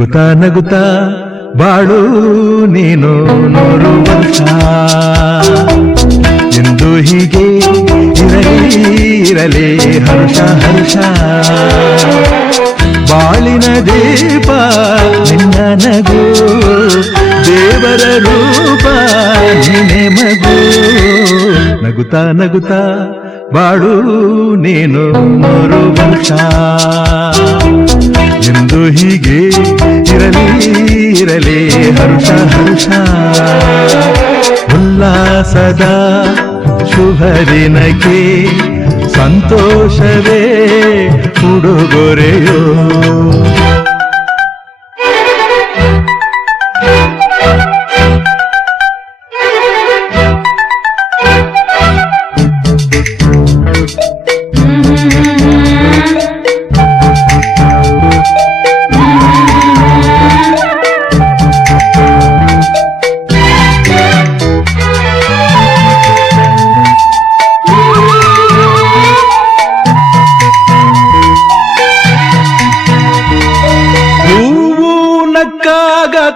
ನಗುತ್ತಾ ನಗುತ್ತಾ ಬಾಳು ನೀನು 100 ವರ್ಷ ಎಂದು ಹೀಗೆ ಇರಲಿ ಹರ್ಷ ಹರ್ಷ ಬಾಳಿನ ದೀಪ ನಿನ್ನ ನಗು ದೇವರ ರೂಪ ನೀನೆ ಮಗು ನಗುತ್ತಾ ನಗುತ್ತಾ ಬಾಳು ನೀನು 100 ವರ್ಷ ಎಂದು ಹೀಗೆ ಇರಲಿ ಹರ್ಷ ಹರ್ಷ ಉಲ್ಲಾಸದ ಶುಭ ದಿನಕ್ಕೆ ಸಂತೋಷವೇ ಉಡುಗೊರೆಯೋ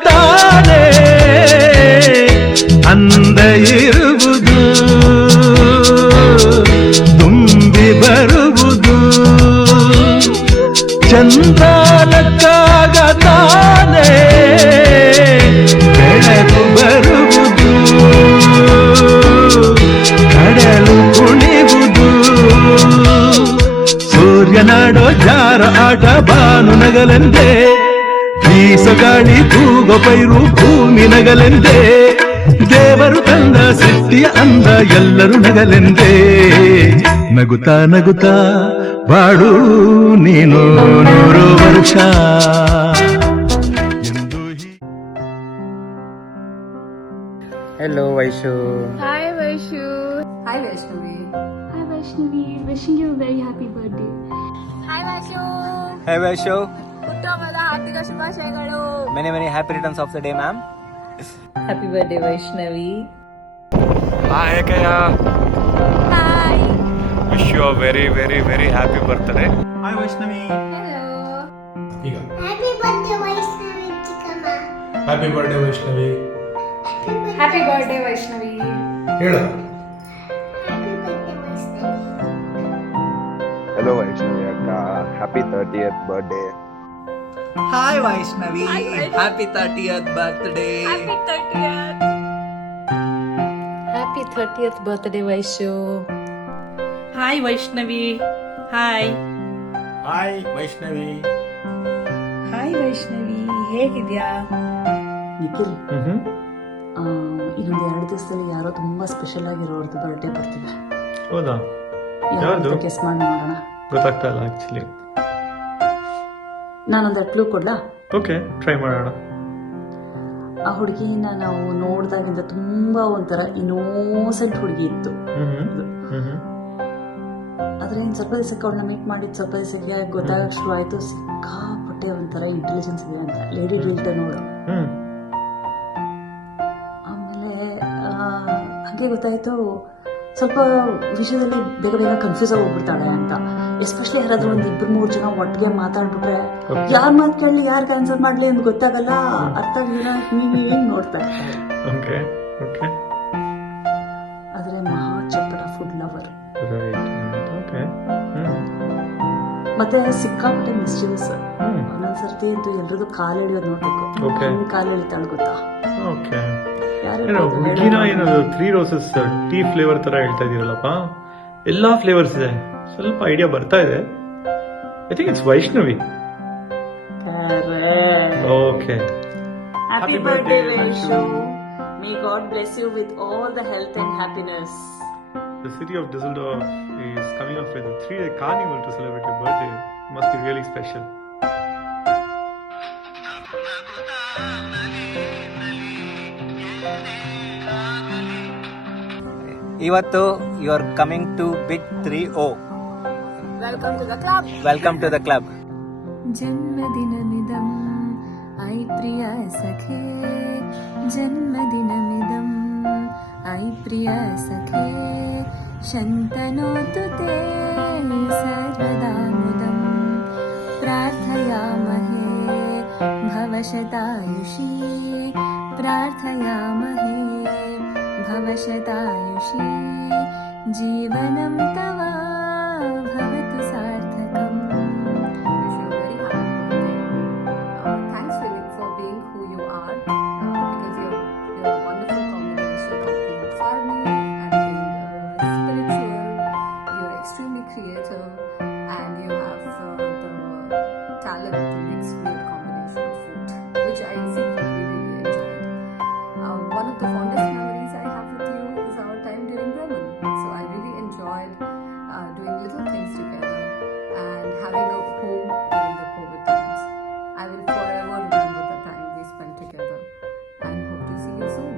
ತಾನೇ ಅಂದ ಇರುವುದು ತುಂಬಿ ಬರುವುದು ಚಂದ್ರನಕ್ಕಾಗ ತಾನೇ ಬೆಳಕು ಬರುವುದು ಕಡಲು ಕುಣಿವುದು ಸೂರ್ಯನಾಡೋ ಜಾರ ಆಟ ಬಾನು ನಗಲೆಂದೇ ಬೀಸಗಾಳಿ ತೂಗೋ ಪೈರು ಭೂಮಿ ನಗಲೆಂದೇ ದೇವರು ತಂದ ಸೃಷ್ಟಿಯ ಅಂದ ಎಲ್ಲರೂ ನಗಲೆಂದೇ ನಗುತ್ತಾ ನಗುತ್ತಾ ಬಾಳು ನೀನು 100 ವರ್ಷ Hello Vaishu. Hi Vaishu. Hi Vaishnavi. Hi Vaishnavi. Wishing you a very happy birthday. Hi Vaishu. Hey Vaishu. ಹುಟ್ಟುಹಬ್ಬದ ಹಾರ್ದಿಕ ಶುಭಾಶಯಗಳು. Many happy returns of the day, ma'am. Happy birthday Vaishnavi. Hi Kaya. Hi. Wish you a very happy birthday. Hi Vaishnavi. Hello. ಈಗ happy birthday Vaishnavi ಚಿಕ್ಕಮ್ಮ. Happy birthday Vaishnavi Happy birthday Vaishnavi. ಹೇಳು. Happy birthday Vaishnavi. Hello Vaishnavi Akka, happy 30th birthday. Hi Vaishnavi, happy 30th birthday. Happy 30th. Happy 30th birthday Vaishu. Hi Vaishnavi. Hi. Hi Vaishnavi. Hi Vaishnavi, ಹೇಗಿದ್ಯಾ? ನಿಖಿಲ್, ಇನ್ನೊಂದು 2 ದಿವಸದಲ್ಲಿ ಯಾರೋ ತುಂಬಾ special ಆಗಿರೋರ್ದು birthday ಬರ್ತಿದೆ. ಹೌದಾ? ಯಾರ್ದು guess ಮಾಡಿ ನೋಡೋಣ. ಗೊತ್ತಾಗ್ತಾ ಇಲ್ಲ ಆಕ್ಚುಲಿ. ನಾನೊಂದು ಕ್ಲೂ ಕೊಡ್ಲಾ? ಓಕೆ, ಟ್ರೈ ಮಾಡೋಣ. ಆ ಹುಡುಗಿನ ನಾವು ನೋಡಿದಾಗಿಂದ ತುಂಬಾ ಒಂಥರ ಇನ್ನೋಸೆಂಟ್ ಹುಡುಗಿ ಇತ್ತು. ಆದ್ರೆ ಇನ್ನು ಸ್ವಲ್ಪ ದಿವಸಕ್ಕೆ ಅವಳನ್ನ ಮೀಟ್ ಮಾಡಿದ್ದು ಸ್ವಲ್ಪ ದಿವಸಕ್ಕೆ ಗೊತ್ತಾಗಕ್ಕೆ ಶುರು ಆಯ್ತು, ಸಿಕ್ಕಾಪಟ್ಟೆ ಒಂಥರ ಇಂಟೆಲಿಜೆನ್ಸ್ ಇದೆ ಅಂತ. ಲೇಡಿ ಡಿಲ್ಟನ್ ನೋಡು. ಆಮೇಲೆ ಹಾಗೆ ಗೊತ್ತಾಯ್ತು ಸ್ವಲ್ಪ ವಿಷಯದಲ್ಲಿ ಬೇಗ ಕನ್ಫ್ಯೂಸ್ ಆಗಿ ಹೋಗ್ಬಿಡ್ತಾಳೆ ಅಂತ. ಎಸ್ಪೆಷಲಿ ಯಾರಾದ್ರೂ 1-2-3 ಜನ ಒಟ್ಟಿಗೆ ಮಾತಾಡ್ಬಿಟ್ರೆ ಯಾರ ಮಾತು ಕೇಳಲಿ, ಯಾರು ಆನ್ಸರ್ ಮಾಡ್ಲಿ ಅಂತ ಗೊತ್ತಾಗಲ್ಲ. ಅರ್ಥ ಆಗಿಲ್ಲ, ನೀನು ನೋಡ್ತಾ ಇರ್ತಾರೆ. ಆದ್ರೆ ಮಹಾ ಚಪ್ಪಟ ಫುಡ್ ಲವರ್, ಮತ್ತೆ ಸಿಕ್ಕಾಪಟ್ಟೆ ಮಿಸ್ಚಿವಸ್. ಒಂದೊಂದ್ಸರ್ತಿ ಅಂತೂ ಎಲ್ರದ್ದು ಕಾಲು ಎಳಿಯೋದು ನೋಡ್ಬೇಕು. ಕಾಲು ಎಳಿತಾಳೆ ಗೊತ್ತಾ? ಹುಡುಗಿನ ಏನದು 3 roses ಟೀ ಫ್ಲೇವರ್ ತರ ಹೇಳ್ತಾ ಇದೀರಲ್ಲಪ್ಪ, ಎಲ್ಲಾ ಫ್ಲೇವರ್ಸ್ ಇದೆ. ಸ್ವಲ್ಪ ಐಡಿಯಾ ಬರ್ತಾ ಇದೆ. I think it's Vaishnavi. Okay. Happy birthday Vaishu. May God bless you with all the health and happiness. The city of Düsseldorf is coming up with a 3-day carnival to celebrate your birthday. It must be really special. ಇವತ್ತು you are coming to Big 3-0. Welcome to the club. Welcome to the club. जन्मदिनमिदं ऐ प्रिया सखे, जन्मदिनमिदं ऐ प्रिया सखे, शन्तनोतु ते सर्वदा मुदं प्रार्थयामहे भव शतायुषी प्रार्थयामहे भवशतायुषी जीवनं तव भवतु सार्थकम्. Thanks, Philip, for being who you are, because you're a wonderful combination of being funny and being spiritual. You're extremely creative, and you have the talent to mix weird combination of food, which I secretly really enjoyed. One of the fondest memories I have with you is our time during Bremen. So I really enjoyed doing little things together and having a home during the COVID times. I will forever remember the time we spent together and hope to see you soon.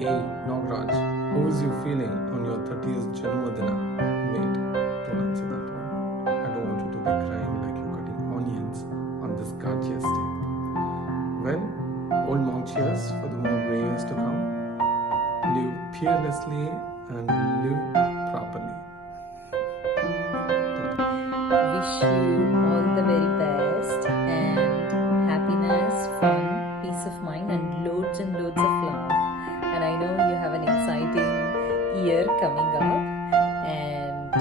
Hey, Nagraj, how is you feeling on your 30th Janmadina? Wait, don't answer that one. I don't want you to be crying like you're cutting onions on this gorgeous day. Well, old monk cheers for the more grey years to come. Live fearlessly and live properly. Wish you all the very best and happiness, fun, peace of mind, and loads of love. And I know you have an exciting year coming up, and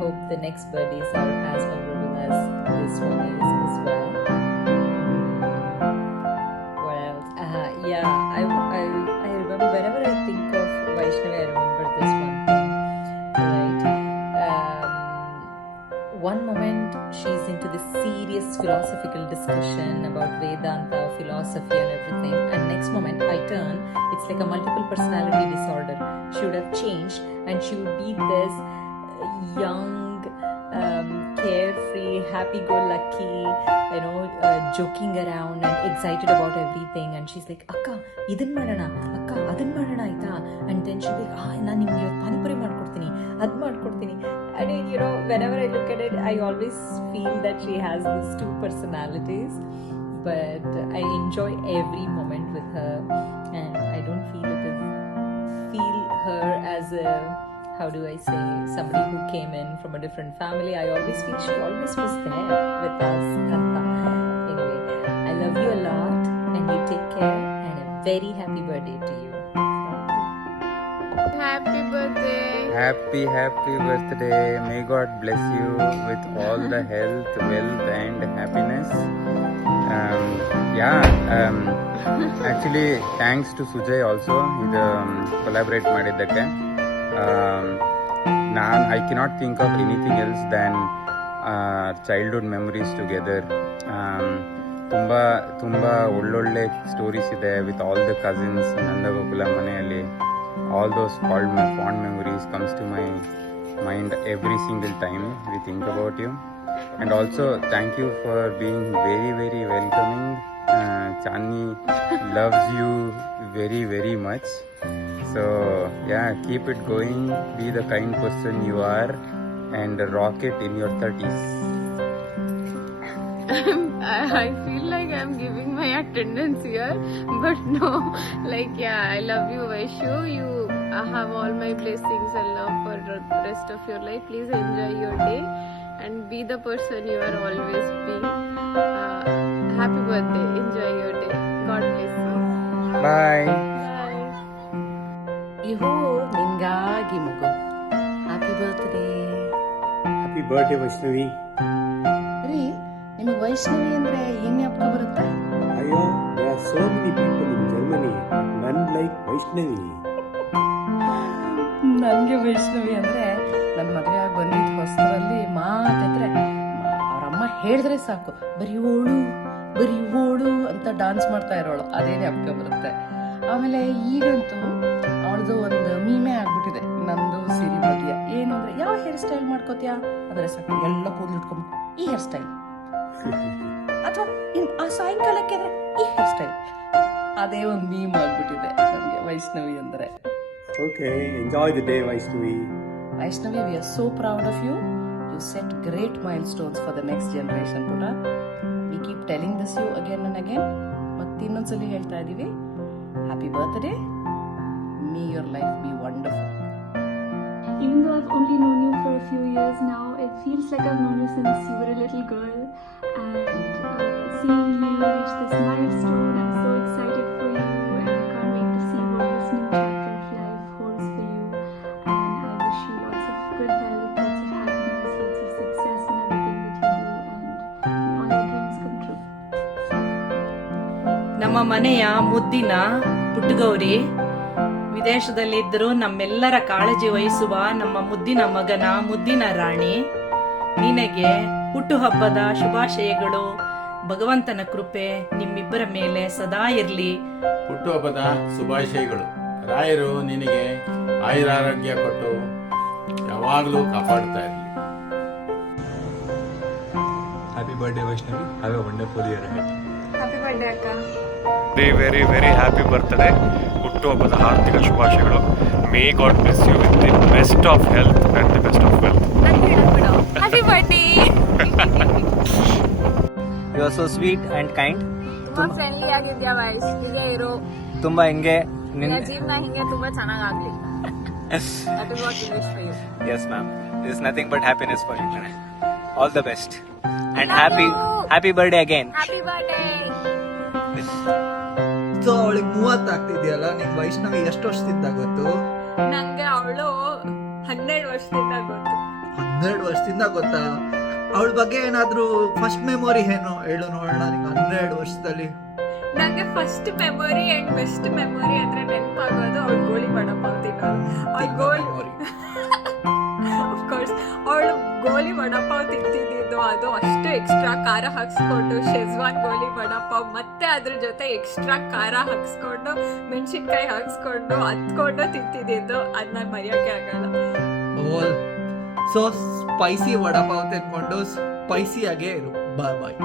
hope the next birthdays are as memorable as this one is as well. What else? I remember whenever I think of Vaishnavi, I remember this one thing, right? One moment she's into this serious philosophical discussion about Vedanta, philosophy and everything, and next moment I turn, it's like a multiple personality disorder. She would have changed and she would be this young, carefree, happy-go-lucky, joking around and excited about everything, and she's like, akka idin madana, akka adin madana aita, and then she'll be like, ನಾನು ನಿಮಗೆ ಪಾನಿಪುರಿ ಮಾಡ್ಕೊಡ್ತೀನಿ, ಅದು ಮಾಡ್ಕೊಡ್ತೀನಿ. And whenever I look at it, I always feel that she has these two personalities, but I enjoy every moment with her, and I don't feel her as a, how do I say, somebody who came in from a different family. I always feel she always was there with us. Anyway, I love you a lot, and you take care, and a very happy birthday to you. Happy birthday. Happy birthday. May God bless you with all the health, wealth and happiness. Actually, thanks to Sujay also, ಇದು collaborate ಮಾಡಿದ್ದಕ್ಕೆ. I cannot think of anything else than childhood memories together. ತುಂಬ ಒಳ್ಳೊಳ್ಳೆ stories ಇದೆ with all the cousins Nandagokula ಮನೆಯಲ್ಲಿ. All those fond memories comes to my mind every single time we think about you. And also thank you for being very very welcoming. Chani loves you very very much. So yeah, keep it going, be the kind person you are and rock it in your 30s. I feel like I'm giving my attendance here, but no, I love you, Vaishu. You have all my blessings and love for the rest of your life. Please enjoy your day and be the person you are always being. Happy birthday, enjoy your day. God bless you. Bye. Bye. ಇವು ನಿನ್ಗಾಗಿ ಮಗು. Happy birthday. Happy birthday Vaishnavi. ರೀ, ನಿಮಗೆ ವೈಷ್ಣವಿ ಅಂದ್ರೆ ಏನ್ ಜ್ಞಾಪಕ ಬರುತ್ತೆ? ಅಯ್ಯೋ, there are so many people in Germany, but none like Vaishnavi. ನನಗೆ ವೈಷ್ಣವಿ ಅಂದ್ರೆ ನನ್ನ ಮದುವೆ ಆಗಿ ಬಂದಿದ್ದ ಹೊಸರಲ್ಲಿ ಮಾತಾದ್ರೆ ಅವರಮ್ಮ ಹೇಳಿದ್ರೆ ಸಾಕು, ಬರೀ ಓಳು ಅಂತ ಡಾನ್ಸ್ ಮಾಡ್ತಾ ಇರೋಳು, ಅದೇ ಜ್ಞಾಪಕ ಬರುತ್ತೆ. ಆಮೇಲೆ ಈಗಂತೂ ಅವಳದು ಒಂದು ಮೀಮೆ ಆಗ್ಬಿಟ್ಟಿದೆ, ನಂದು ಸಿರಿ ಮದ್ಯ. ಏನು ಅಂದ್ರೆ, ಯಾವ ಹೇರ್ ಸ್ಟೈಲ್ ಮಾಡ್ಕೋತೀಯಾ ಅಂದ್ರೆ ಸಾಕು, ಎಲ್ಲ ಕೂದಲು ಇಟ್ಕೊಂಡು ಈ ಹೇರ್ ಸ್ಟೈಲ್, ಅಥವಾ ಆ ಸಾಯಂಕಾಲಕ್ಕೆ ಅಂದ್ರೆ ಈ ಹೇರ್ ಸ್ಟೈಲ್. ಅದೇ ಒಂದು ಮೀಮ್ ಆಗ್ಬಿಟ್ಟಿದೆ ನಮಗೆ ವೈಷ್ಣವಿ ಅಂದ್ರೆ. Okay, enjoy the day, Vaishnavi. Vaishnavi, we are so proud of you. You set great milestones for the next generation, Putta. We keep telling this you again and again. ಮತ್ತೆ ಇನ್ನೊಂದ್ಸಲಿ ಹೇಳ್ತಾ ಇದೀವಿ, happy birthday. May your life be wonderful. Even though I've only known you for a few years now, it feels like I've known you since you were a little girl. And seeing you you reach this milestone. I'm so excited for you, and I can't wait to see what this new chapter of life holds for you. And I wish you lots of good health, lots of happiness, lots of success in everything that you do, and may all your dreams come true. ನಮ್ಮ ಮನೆಯ ಮುದ್ದಿನ ಪುಟ್ಟಗೌರಿ, ವಿದೇಶದಲ್ಲಿದ್ದರೂ ನಮ್ಮೆಲ್ಲರ ಕಾಳಜಿ ವಹಿಸುವ ನಮ್ಮ ಮುದ್ದಿನ ಮಗನ ಮುದ್ದಿನ ರಾಣಿ, ನಿನಗೆ ಹುಟ್ಟುಹಬ್ಬದ ಶುಭಾಶಯಗಳು. ಭಗವಂತನ ಕೃಪೆ ನಿಮ್ಮಿಬ್ಬರ ಮೇಲೆ ಸದಾ ಇರಲಿ. ಹುಟ್ಟುಹಬ್ಬದ ಶುಭಾಶಯಗಳು. ರಾಯರು ನಿನಗೆ ಆಯುರಾರೋಗ್ಯ ಕೊಟ್ಟು ಯಾವಾಗಲೂ ಕಾಪಾಡ್ತಾ ಇರಲಿ. Happy birthday Vaishnavi. Have a wonderful year ahead. Happy birthday ಅಕ್ಕ. Very very happy birthday. ಹುಟ್ಟುಹಬ್ಬದ ಹಾರ್ದಿಕ ಶುಭಾಶಯಗಳು. May god bless you with the best of health and the best of wealth. Happy birthday. You are so sweet and kind. ತುಂಬಾ friendly ಆಗಿದ್ಯಾ ವೈಸ್. ಹೀಗೆ ಇರೋ. ತುಂಬಾ ಹಿಂಗೆ ನಿನ್ನ ಜೀವನ ಹಿಂಗೆ ತುಂಬಾ ಚೆನ್ನಾಗಾಗ್ಲಿ. That is what we wish for you. Yes ma'am. There is nothing but happiness for you. All the best. And Love you. happy birthday again. Happy birthday. So ಅವಳಿಗೆ 30 ಆಗ್ತಿದ್ಯಲ್ಲ, ನಿಂಗೆ ವೈಷ್ಣವಿ ಎಷ್ಟು ವರ್ಷದಿಂದ ಗೊತ್ತು? ನಂಗೆ ಅವಳು 12 ವರ್ಷದಿಂದ ಗೊತ್ತು. 12 ವರ್ಷದಿಂದ ಗೊತ್ತಾ? ಅವಳ ಬಗ್ಗೆ ಏನಾದ್ರೂ ಫಸ್ಟ್ ಮೆಮೊರಿ ಏನು ಹೇಳು ನೋಡೋಣ. ನಿಂಗೆ 12 ವರ್ಷದಲ್ಲಿ ನಂಗೆ first memory and best memory ಅಂದ್ರೆ ನೆನಪಾಗೋದು ಅವಳು ಗೋಲಿ ವಡಪಾವ್ ತಿನ್ನೋದು. ಅವಳು ಗೋಲಿ ಅಫ್ಕೋರ್ಸ್ ಅವಳು ಗೋಲಿ ವಡಪಾವ್ ತಿಂತಿದ್ದು, ಅದು ಅಷ್ಟು ಎಕ್ಸ್ಟ್ರಾ ಖಾರ ಹಾಕ್ಸ್ಕೊಂಡು ಶೆಜ್ವಾನ್ ಗೋಲಿ ವಡಪಾವ್, ಮತ್ತೆ ಅದ್ರ ಜೊತೆ ಎಕ್ಸ್ಟ್ರಾ ಖಾರ ಹಾಕ್ಸ್ಕೊಂಡು ಮೆಣಸಿನ್ಕಾಯಿ ಹಾಕ್ಸ್ಕೊಂಡು ಹತ್ಕೊಂಡು ತಿಂತಿದ್ದು, ಅದನ್ನ ಮರೆಯೋಕೆ ಆಗಲ್ಲ. ಓಲ್ ಸೊ ಸ್ಪೈಸಿ ವಡಪಾವ್ ತಿನ್ಕೊಂಡು ಸ್ಪೈಸಿಯಾಗೇ ಇರು. ಬಾಯ್ ಬಾಯ್.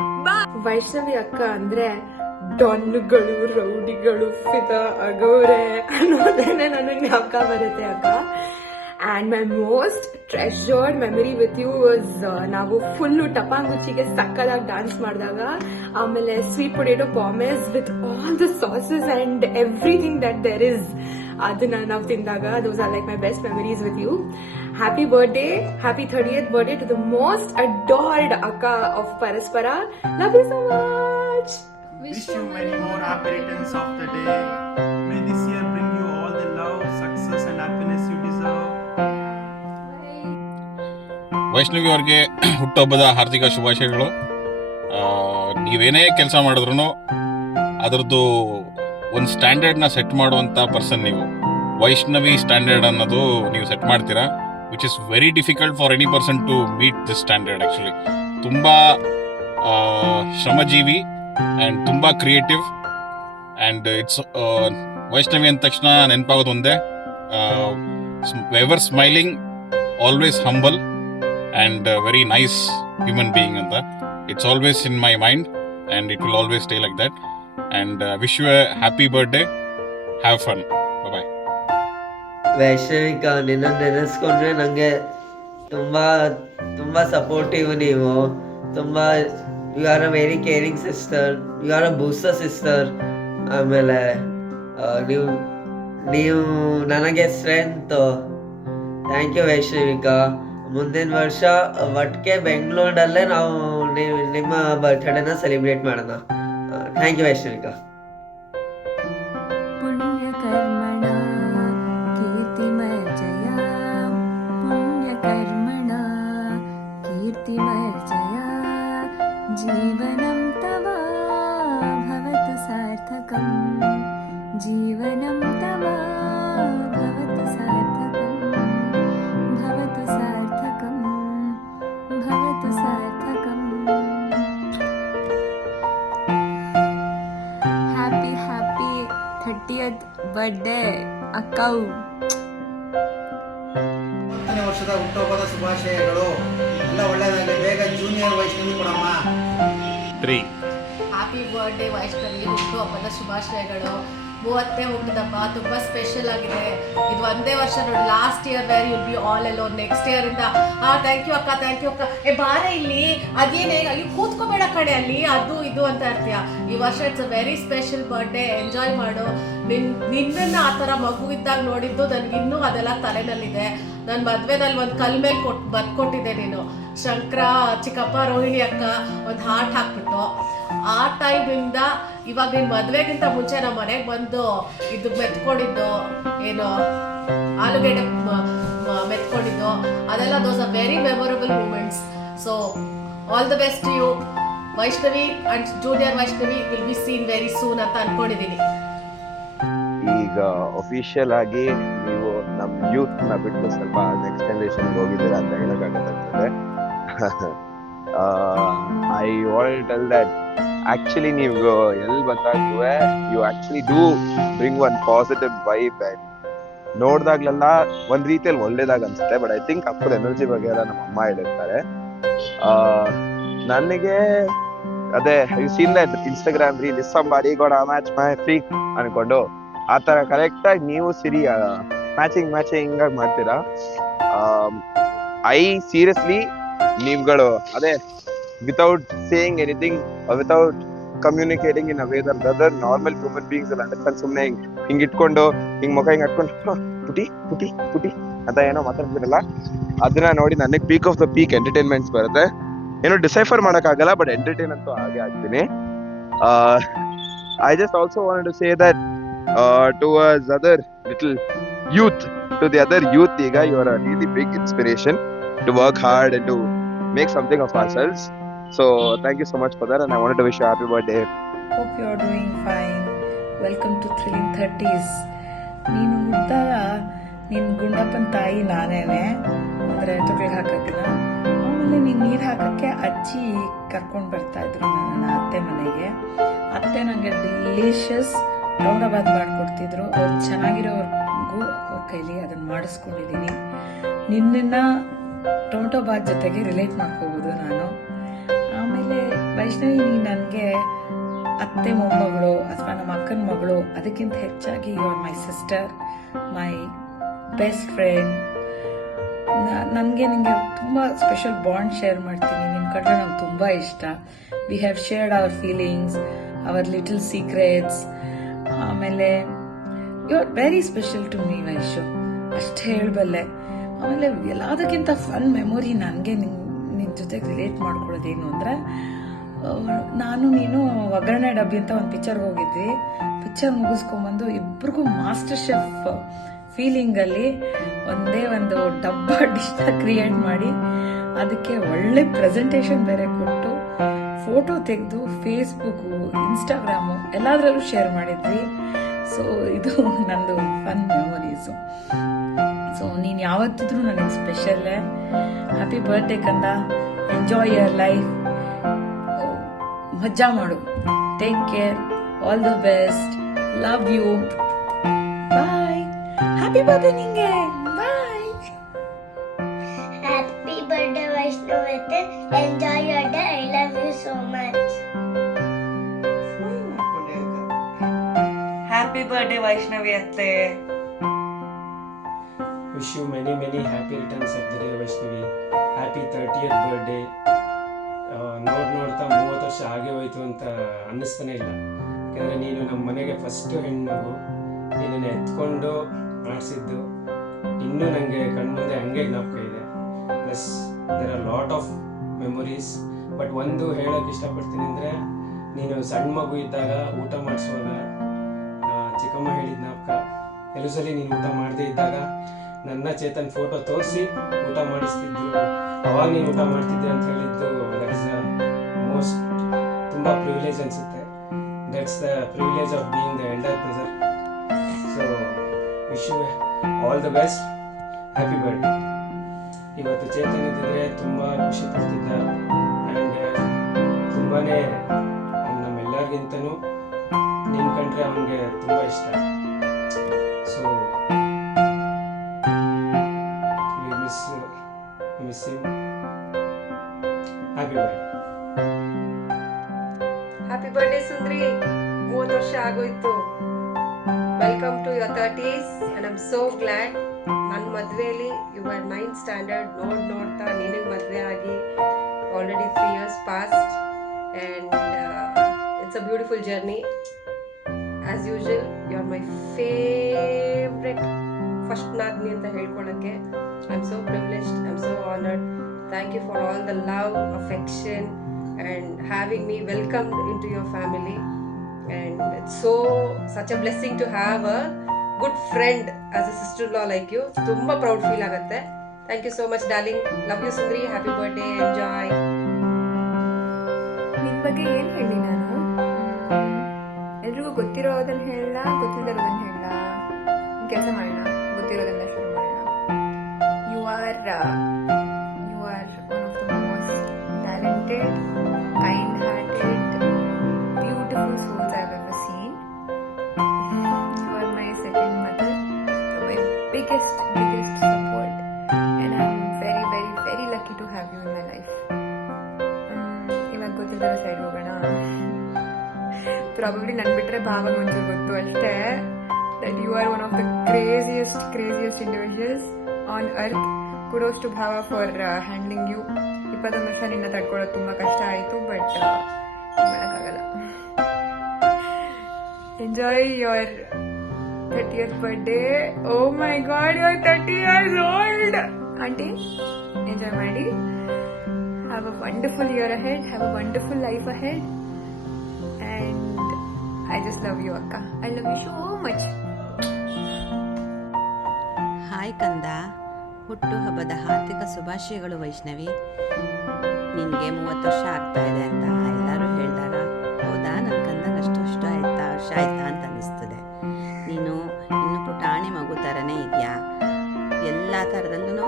ವೈಷ್ಣವಿ ಅಕ್ಕ ಅಂದ್ರೆ ಡಾನ್ಗಳು, ರೌಡಿಗಳು, ಫಿದಾ ಆಗೋರೆ ಅನ್ನೋದೇನೆ ನನಗೆ ಜ್ಞಾಪಕ ಬರುತ್ತೆ ಅಕ್ಕ. And my most treasured memory with you was ನಾವು ಫುಲ್ಲು ಟಪಾಂಗುಚಿಗೆ ಸಕ್ಕದಾಗಿ ಡ್ಯಾನ್ಸ್ ಮಾಡಿದಾಗ, ಆಮೇಲೆ ಸ್ವೀಟ್ ಪೊಟೇಟೊ ಪಾಮೇಸ್ with all the sauces and everything that there is, ಅದನ್ನ ನಾವು ತಿಂದಾಗ those are like my best memories with you. Happy birthday, happy 30th birthday to the most adored Akka of Paraspara. Love you so much. Wish you many more happy returns of the day. May this year bring you all the love, success and happiness you deserve. Vaishnavi ಅವ್ರಿಗೆ ಹುಟ್ಟುಹಬ್ಬದ ಹಾರ್ದಿಕ ಶುಭಾಶಯಗಳು. ನೀವೇನೇ ಕೆಲಸ ಮಾಡಿದ್ರು ಅದರದ್ದು ಒಂದು ಸ್ಟ್ಯಾಂಡರ್ಡ್ನ set ಮಾಡುವಂಥ ಪರ್ಸನ್ ನೀವು. ವೈಷ್ಣವಿ ಸ್ಟ್ಯಾಂಡರ್ಡ್ ಅನ್ನೋದು ನೀವು ಸೆಟ್ ಮಾಡ್ತೀರಾ, which is very difficult for any person to meet this standard. Actually ತುಂಬ ಶ್ರಮಜೀವಿ ಆ್ಯಂಡ್ ತುಂಬ ಕ್ರಿಯೇಟಿವ್ ಆ್ಯಂಡ್ ಇಟ್ಸ್ ವೈಷ್ಣವಿ ಅಂದ ತಕ್ಷಣ ನೆನಪಾಗೋದು ಒಂದೇ, ever smiling, always humble and very nice human being ಅಂತ. It's always in my mind and it will always stay like that. And wish you a happy birthday. Have fun. Bye. Vaishnavika, ನಿನ್ನ ನೆನೆಸ್ಕೊಂಡ್ರೆ ನನಗೆ ತುಂಬ supportive ನೀವು. ತುಂಬ you are a very caring sister, you are a booster sister. ಆಮೇಲೆ ನೀವು ನನಗೆ strength. Thank you ವೈಷ್ಣವಿಕಾ. ಮುಂದಿನ ವರ್ಷ ಒಟ್ಟಿಗೆ ಬೆಂಗಳೂರಲ್ಲೇ ನಾವು ನಿಮ್ಮ ಬರ್ತ್ಡೇನ ಸೆಲೆಬ್ರೇಟ್ ಮಾಡೋಣ. Thank you Vaishnavika. जीवनं तव भवतु सार्थकं, जीवनं तव भवतु सार्थकं, भवतु सार्थकं, भवतु सार्थकं. Happy 30th birthday ಅಕ್ಕೌ. 30ನೇ ವರ್ಷದ ಹುಟ್ಟುಹಬ್ಬದ ಶುಭಾಶಯಗಳು. ಎಲ್ಲ ಒಳ್ಳೆಯದಾಗಲಿ. ಬೇಗ ಜೂನಿಯರ್ ವೈಷ್ಣವಿ ಕೊಡಮ್ಮ. 3. ಹ್ಯಾಪಿ ಬರ್ಡೇ ವೈಷ್ಣವಿ, ಹುಟ್ಟುಹಬ್ಬದ ಶುಭಾಶಯಗಳು. 30ನೇ ಹುಟ್ಟಿದಪ್ಪ, ತುಂಬ ಸ್ಪೆಷಲ್ ಆಗಿದೆ. ಇದು ಒಂದೇ ವರ್ಷ ನೋಡಿ, last year where you'll be all alone. Next year ಇಂದ ಥ್ಯಾಂಕ್ ಯು ಅಕ್ಕ, ಥ್ಯಾಂಕ್ ಯು ಅಕ್ಕ, ಬಾರ ಇಲ್ಲಿ ಅದೇನೇ ಅಲ್ಲಿ ಕೂತ್ಕೋಬೇಡ ಕಡೆ ಅಲ್ಲಿ ಅದು ಇದು ಅಂತ ಇರ್ತೀಯ. ಈ ವರ್ಷ it's a very special birthday. Enjoy ಮಾಡು. ನಿನ್ನನ್ನು ಆ ಥರ ಮಗು ಇದ್ದಾಗ ನೋಡಿದ್ದು ನನಗಿನ್ನೂ ಅದೆಲ್ಲ ತಲೆನಲ್ಲಿದೆ. ನನ್ನ ಮದುವೆನಲ್ಲಿ ಒಂದು ಕಲ್ ಮೇಲೆ ಬರ್ಕೊಟ್ಟಿದ್ದೆ ನೀನು. ಶಂಕರ, ಚಿಕ್ಕಪ್ಪ, ರೋಹಿಣಿ ಅಕ್ಕ ಒಂದು ಹಾರ್ಟ್ ಹಾಕ್ಬಿಟ್ಟು. ಆ ಟೈಮಿಂದ ಇವಾಗ ನಿನ್ನ ಮದುವೆಗಿಂತ ಮುಂಚೆ ನಮ್ಮ ಮನೆಗೆ ಬಂದು ಇದು ಮೆತ್ಕೊಂಡಿದ್ದು ಏನು ಆಲೂಗೆಡ್ಡೆ ಮೆತ್ಕೊಂಡಿದ್ದು ಅದೆಲ್ಲ those are very memorable moments. So all the best to you Vaishnavi and junior Vaishnavi will be seen very soon ಅಂತ ಅನ್ಕೊಂಡಿದ್ದೀನಿ. ಈಗ ಅಫಿಷಿಯಲ್ ಆಗಿ ನೀವು ನಮ್ಮ ಯೂತ್ ನ ಬಿಟ್ಟು ಸ್ವಲ್ಪ ನೆಕ್ಸ್ಟ್ ಜನರೇಷನ್ ಹೋಗಿದ್ದೀರಾ ಅಂತ ಹೇಳಕ್ಕಾಗತ್ತೆ. I want tell that actually ನೀವು ಎಲ್ಲಿ ಬಂದಾಗ್ಲೂ you actually do bring one positive vibe and ನೋಡ್ದಾಗ್ಲೆಲ್ಲ ಒಂದ್ ರೀತಿಯಲ್ಲಿ ಒಳ್ಳೇದಾಗ ಅನ್ಸುತ್ತೆ. ಬಟ್ ಐ ಥಿಂಕ್ ಅಪ್ಪದ ಎನರ್ಜಿ ಬಗ್ಗೆ ಎಲ್ಲ ನಮ್ಮ ಅಮ್ಮ ಹೇಳಿರ್ತಾರೆ. ನನಗೆ ಅದೇ you seen that Instagram reel somebody got a match my freak ಅನ್ಕೊಂಡು ಆ ತರ ಕರೆಕ್ಟ್ ಆಗಿ ನೀವು ಸಿರಿ ಮ್ಯಾಚಿಂಗ್ ಆಗಿ ಮಾಡ್ತೀರಾ. ಐ ಸೀರಿಯಸ್ಲಿ ನೀವುಗಳು ಅದೇ without saying anything without communicating in a way that other normal human beings ಎಲ್ಲ ಅಂಡರ್ಸ್ಟ್ಯಾಂಡ್ ಸುಮ್ಮನೆ ಹಿಂಗ್ ಇಟ್ಕೊಂಡು ಹಿಂಗ್ ಮುಖ ಹಿಂಗ್ ಹಟ್ಕೊಂಡು ಪುಟಿ ಅಂತ ಏನೋ ಮಾತಾಡ್ತಿರಲ್ಲ, ಅದನ್ನ ನೋಡಿ ನನಗೆ peak of the peak entertainments ಬರುತ್ತೆ. ಏನೋ ಡಿಸೈಫರ್ ಮಾಡೋಕ್ಕಾಗಲ್ಲ, ಬಟ್ ಎಂಟರ್ಟೈನ್ ಅಂತೂ ಹಾಗೆ ಆಗ್ತೀನಿ. I just also wanted to say that towards other little youth, to the other youth, Iga, you are a really big inspiration to work hard and to make something of ourselves. So thank you so much for that, and I wanted to wish you a happy birthday. Hope you are doing fine. Welcome to Thrilling 30s. ನೀನು ಹುಟ್ಟಿದಾಗ ನಿನ್ನ ಗುಂಡಪ್ಪನ ತಾಯಿ ನಾನೇನೆ, ಅಂದರೆ ತೊಗಲಿಗೆ ಹಾಕಕ್ಕಿಲ್ಲ. ಆಮೇಲೆ ನೀನು ನೀರು ಹಾಕೋಕ್ಕೆ ಅಜ್ಜಿ ಕರ್ಕೊಂಡು ಬರ್ತಾಯಿದ್ರು ನನ್ನ ಅತ್ತೆ ಮನೆಗೆ. ಅತ್ತೆ ನನಗೆ ಡಿಲಿಷಿಯಸ್ ರೌಂಡಾಬಾದ್ ಮಾಡಿಕೊಡ್ತಿದ್ರು. ಅವ್ರು ಚೆನ್ನಾಗಿರೋವರೆಗೂ ಅವ್ರ ಕೈಲಿ ಅದನ್ನು ಮಾಡಿಸ್ಕೊಂಡಿದ್ದೀನಿ. ನಿನ್ನನ್ನು ಟೊಮಟೊಬಾದ್ ಜೊತೆಗೆ ರಿಲೇಟ್ ಮಾಡ್ಕೋಬೋದು ನಾನು. ಆಮೇಲೆ ವೈಷ್ಣವಿ, ನೀನು ನನಗೆ ಅತ್ತೆ ಮೊಮ್ಮಗಳು ಅಥವಾ ನಮ್ಮ ಅಕ್ಕನ ಮಗಳು, ಅದಕ್ಕಿಂತ ಹೆಚ್ಚಾಗಿ you are my sister, my best friend. ನನಗೆ ನಿಮಗೆ ತುಂಬ ಸ್ಪೆಷಲ್ ಬಾಂಡ್ ಶೇರ್ ಮಾಡ್ತೀನಿ. ನಿಮ್ಮ ಕಂಡ್ರೆ ನಂಗೆ ತುಂಬ ಇಷ್ಟ. We have shared our feelings, our little secrets. ಆಮೇಲೆ you are very special to me Vaishu, ಅಷ್ಟೇ ಹೇಳಬಲ್ಲೆ. ಆಮೇಲೆ ಎಲ್ಲದಕ್ಕಿಂತ ಫನ್ ಮೆಮೊರಿ ನನಗೆ ನಿನ್ನ ಜೊತೆಗೆ ರಿಲೇಟ್ ಮಾಡ್ಕೊಳ್ಳೋದೇನು ಅಂದರೆ, ನಾನು ನೀನು ಒಗ್ಗರಣೆ ಡಬ್ಬಿ ಅಂತ ಒಂದು ಪಿಕ್ಚರ್ಗೆ ಹೋಗಿದ್ವಿ. ಪಿಕ್ಚರ್ ಮುಗಿಸ್ಕೊಂಬಂದು ಇಬ್ರಿಗೂ ಮಾಸ್ಟರ್ ಶೆಫ್ ಫೀಲಿಂಗಲ್ಲಿ ಒಂದೇ ಒಂದು ಡಬ್ಬ ಡಿಶ್ನ ಕ್ರಿಯೇಟ್ ಮಾಡಿ ಅದಕ್ಕೆ ಒಳ್ಳೆ ಪ್ರೆಸೆಂಟೇಷನ್ ಬೇರೆ ಕೊಟ್ಟು ಫೋಟೋ ತೆಗೆದು ಫೇಸ್ಬುಕ್ಕು, ಇನ್ಸ್ಟಾಗ್ರಾಮು ಎಲ್ಲದರಲ್ಲೂ ಶೇರ್ ಮಾಡಿದ್ವಿ. ಸೊ ಇದು ನಂದು ಫನ್ ಮೆಮೊರೀಸು. ಸೊ ನೀನು ಯಾವತ್ತಿದ್ರೂ ನನಗೆ ಸ್ಪೆಷಲ್ಲೇ. ಹ್ಯಾಪಿ ಬರ್ಡೇ ಕಂದ, ಎಂಜಾಯ್ ಯುವರ್ ಲೈಫ್, ಮಜಾ ಮಾಡು, take care, all the best, love you, bye. Happy birthday ನಿಂಗೆ, bye. Happy birthday Vaishnavi, enjoy your day, I love you so much. Happy birthday Vaishnavi ಅತ್ತೆ. Wish you many happy returns of the day Vaishnavi. Happy 30th birthday. ನೋಡ್ತಾ 30 ವರ್ಷ ಹಾಗೆ ಹೋಯ್ತು ಅಂತ ಅನ್ನಿಸ್ತಾನೆ ಇಲ್ಲ. ಯಾಕಂದರೆ ನೀನು ನಮ್ಮ ಮನೆಗೆ ಫಸ್ಟ್ ಹೆಣ್ಮಗು. ನಿನ್ನನ್ನು ಎತ್ಕೊಂಡು ಮಾಡಿಸಿದ್ದು ಇನ್ನೂ ನನಗೆ ಕಣ್ಮುಂದೆ ಹಂಗೆ ಜ್ಞಾಪಕ ಇದೆ. Plus there are lot of memories. But ಒಂದು ಹೇಳೋಕ್ಕೆ ಇಷ್ಟಪಡ್ತೀನಿ ಅಂದರೆ, ನೀನು ಸಣ್ಣ ಮಗು ಇದ್ದಾಗ ಊಟ ಮಾಡಿಸುವಾಗ ಚಿಕ್ಕಮ್ಮ ಹೇಳಿದ ಜ್ಞಾಪಕ. ಕೆಲವು ಸಲ ನೀನು ಊಟ ಮಾಡದೇ ಇದ್ದಾಗ ನನ್ನ ಚೇತನ್ ಫೋಟೋ ತೋರಿಸಿ ಊಟ ಮಾಡಿಸ್ತಿದ್ರು. ಅವಾಗ ನೀನು ಊಟ ಮಾಡ್ತಿದ್ದೆ ಅಂತ ಹೇಳಿದ್ದು, ದಟ್ ಇಸ್ ದ ಮೋಸ್ಟ್ ತುಂಬ ಪ್ರಿವಿಲೇಜ್ ಅನಿಸುತ್ತೆ. That's the privilege of being the elder brother. So wish you all the best, happy birthday. ಇವತ್ತು ಚೇತನ್ ಇದ್ದಿದ್ರೆ ತುಂಬ ಖುಷಿ ಪಡ್ತಿದ್ದ. ಆ್ಯಂಡ್ ತುಂಬಾ ನಮ್ಮೆಲ್ಲರಿಗಿಂತನೂ ನಿನ್ನ ಕಂಡ್ರೆ ಅವನಿಗೆ ತುಂಬ ಇಷ್ಟ. So miss him. Happy birthday. Happy birthday ಸುಂದ್ರಿ, 30 ವರ್ಷ ಆಗೋಯ್ತು. Welcome to your 30s and I'm so glad. ನನ್ನ ಮದುವೆಯಲ್ಲಿ ಯು ಆರ್ 9th ಸ್ಟ್ಯಾಂಡರ್ಡ್. ನೋಡ್ತಾ ನಿನಗೆ ಮದುವೆ ಆಗಿ already 3 years passed and it's a beautiful journey. As usual, you are my favorite first ನಾದ್ನಿ ಅಂತ ಹೇಳ್ಕೊಳ್ಳೋಕ್ಕೆ. I'm so privileged, I'm so honored. Thank you for all the love, affection, and having me welcomed into your family. And it's such a blessing to have a good friend as a sister-in-law like you. Tumba proud feel agutte. Thank you so much, darling. Love you, Sundri. Happy birthday. Enjoy. ನಿನ್ನ ಬಗ್ಗೆ ಏನು ಹೇಳಿ ನಾನು? ಎಲ್ರಿಗೂ ಗೊತ್ತಿರೋದನ್ನ ಹೇಳ, ಗೊತ್ತಿಲ್ಲದರೋದನ್ನ ಹೇಳ. ಕೆಲಸ ಮಾಡೋಣ, ಗೊತ್ತಿರೋದನ್ನ ಶುರು ಮಾಡೋಣ. You are one of the most talented, kind hearted, beautiful souls I've ever seen. You are my second mother, my biggest support, and I'm very very very lucky to have you in my life. ಇವಾಗ ಗೊತ್ತಿಲ್ಲದ side ಹೋಗೋಣ. Probably ನನ್ನ ಬಿಟ್ಟರೆ ಭಾವನ ಒಂಚೂರು ಗೊತ್ತು ಅಷ್ಟೇ. that you are one of the craziest individuals on earth. Kudos to Bhava for handling you. 21 ವರ್ಷ ನಿನ್ನ ತಡ್ಕೊಳ್ಳೋದು ತುಂಬ ಕಷ್ಟ ಆಯಿತು, ಬಟ್ ಮಾಡೋಕ್ಕಾಗಲ್ಲ. Enjoy your 30th birthday. Oh my god, you are 30 years old. Auntie, enjoy ಮಾಡಿ. Have a wonderful year ahead. Have a wonderful life ahead. And I just love you, Akka. I love you so much. Hi ಕಂದ, ಹುಟ್ಟುಹಬ್ಬದ ಹಾರ್ದಿಕ ಶುಭಾಶಯಗಳು ವೈಷ್ಣವಿ. ನಿನಗೆ 30 ವರ್ಷ ಆಗ್ತಾ ಇದೆ ಅಂತ ಎಲ್ಲರೂ ಹೇಳಿದಾಗ ಹೌದಾ ನನ್ನ ಕಂದಂಗೆ ಅಷ್ಟು ವರ್ಷ ಆಯ್ತಾ ಅಂತ ಅನ್ನಿಸ್ತದೆ. ನೀನು ಇನ್ನು ಪುಟಾಣಿ ಮಗು ಥರನೇ ಇದೆಯಾ. ಎಲ್ಲ ಥರದಲ್ಲೂ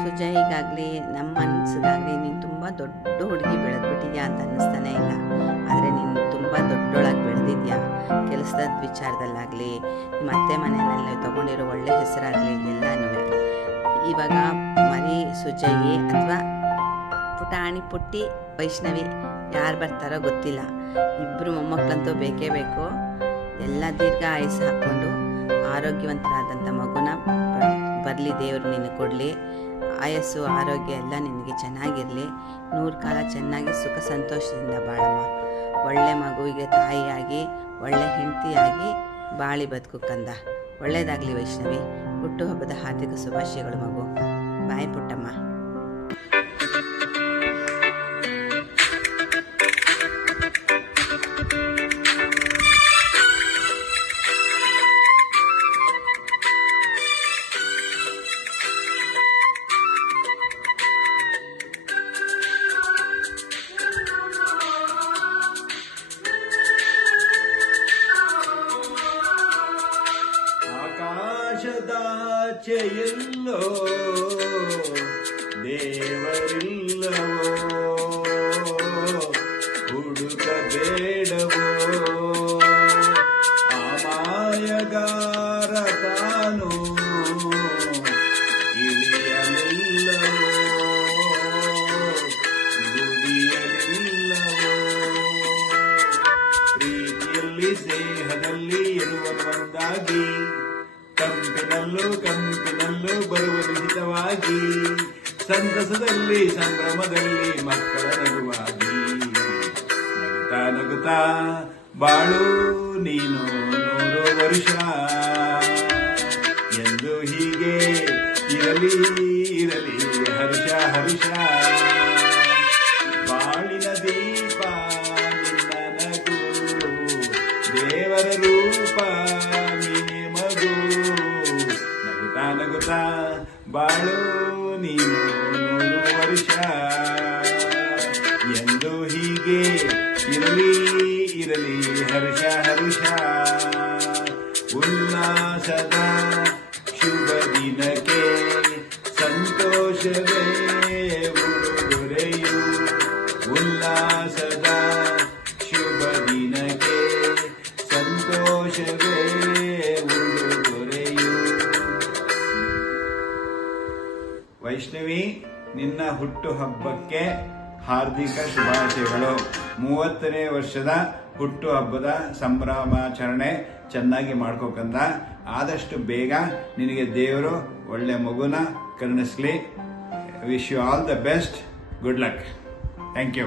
ಸುಜಯ್ಗಾಗಲಿ ನಮ್ಮ ಮನಸ್ಸಿಗಾಗಲಿ ನೀನು ತುಂಬ ದೊಡ್ಡ ಹುಡುಗಿ ಬೆಳೆದ್ಬಿಟ್ಟಿದ್ಯಾ ಅಂತ ಅನ್ನಿಸ್ತಾನೆ ಇಲ್ಲ. ಆದರೆ ನೀನು ತುಂಬ ದೊಡ್ಡೊಳಗೆ ಬೆಳೆದಿದ್ಯಾ. ಕೆಲಸದ ವಿಚಾರದಲ್ಲಾಗಲಿ, ನಿಮ್ಮ ಅತ್ತೆ ಮನೆಯಲ್ಲಿ ತೊಗೊಂಡಿರೋ ಒಳ್ಳೆ ಹೆಸರಾಗಲಿ ಎಲ್ಲನೂ. ಇವಾಗ ಮರಿ ಸುಜಯಿ ಅಥವಾ ಪುಟಾಣಿ ಪುಟ್ಟಿ ವೈಷ್ಣವಿ ಯಾರು ಬರ್ತಾರೋ ಗೊತ್ತಿಲ್ಲ. ಇಬ್ಬರು ಮೊಮ್ಮಕ್ಕಳಂತೂ ಬೇಕೇ ಬೇಕು. ಎಲ್ಲ ದೀರ್ಘ ಆಯಸ್ಸು ಹಾಕ್ಕೊಂಡು ಆರೋಗ್ಯವಂತರಾದಂಥ ಮಗುನ ಬರಲಿ ದೇವರು ನಿನಗೆ ಕೊಡಲಿ. ಆಯಸ್ಸು ಆರೋಗ್ಯ ಎಲ್ಲ ನಿನಗೆ ಚೆನ್ನಾಗಿರಲಿ. 100 ಕಾಲ ಚೆನ್ನಾಗಿ ಸುಖ ಸಂತೋಷದಿಂದ ಬಾಳಮ್ಮ. ಒಳ್ಳೆ ಮಗುವಿಗೆ ತಾಯಿಯಾಗಿ ಒಳ್ಳೆ ಹೆಂಡತಿಯಾಗಿ ಬಾಳಿ ಬದುಕು ಕಂದ. ಒಳ್ಳೆಯದಾಗಲಿ ವೈಷ್ಣವಿ. ಹುಟ್ಟುಹಬ್ಬದ ಹಾರ್ದಿಕ ಶುಭಾಶಯಗಳು ಮಗು. ಬಾಯ್ ಪುಟ್ಟಮ್ಮ. ಆಕಾಶದಾಚೆಯೆಲ್ಲೋ ದೇವರಿಲ್ಲವೋ, ಹುಡುಕಬೇಡವೋ ಅಮಾಯಗಾರ ತಾನು ಇಳಿಯಲಿಲ್ಲವೋ, ಗುಡಿಯಲಿಲ್ಲವೋ. ಪ್ರೀತಿಯಲ್ಲಿ ಸ್ನೇಹದಲ್ಲಿ ಇರುವರು ಒಂದಾಗಿ, ಕಂಪಿನಲ್ಲೂ ಬರುವುದು ಹಿತವಾಗಿ, ಸಂತಸದಲ್ಲಿ ಸಂಭ್ರಮದಲ್ಲಿ ಮಕ್ಕಳ ನಗುವಾಗಿ. ನಗುತ್ತಾ ನಗುತ್ತಾ ಬಾಳು ನೀನು 100 ವರ್ಷ ಎಂದು ಹೀಗೆ ಇರಲಿ ಹರ್ಷ ಬಾಳಿನ ದೀಪ ನಿನ್ನ ನಗು, ದೇವರ ರೂಪ ನೀನೆ ಮಗು. ನಗುತ್ತಾ ಬಾಳು ನೀನು 100 ವರ್ಷ ಎಂದು ಹೀಗೆ ಇರಲಿ ಹರ್ಷ ಉಲ್ಲಾಸದ ಶುಭ ದಿನಕ್ಕೆ ಸಂತೋಷವೇ ಉಡುಗೊರೆಯು. ಉಲ್ಲಾಸದ ಶುಭ ದಿನಕ್ಕೆ ಸಂತೋಷವೇ ಉಡುಗೊರೆಯು. ವೈಷ್ಣವಿ, ನಿನ್ನ ಹುಟ್ಟುಹಬ್ಬಕ್ಕೆ ಹಾರ್ದಿಕ ಶುಭಾಶಯಗಳು. 30ನೇ ವರ್ಷದ ಹುಟ್ಟುಹಬ್ಬದ ಸಂಭ್ರಮಾಚರಣೆ ಚೆನ್ನಾಗಿ ಮಾಡ್ಕೋಕಂದ. ಆದಷ್ಟು ಬೇಗ ನಿನಗೆ ದೇವರು ಒಳ್ಳೆ ಮಗುನ ಕರುಣಿಸ್ಲಿ. Wish you all the best. Good luck. Thank you.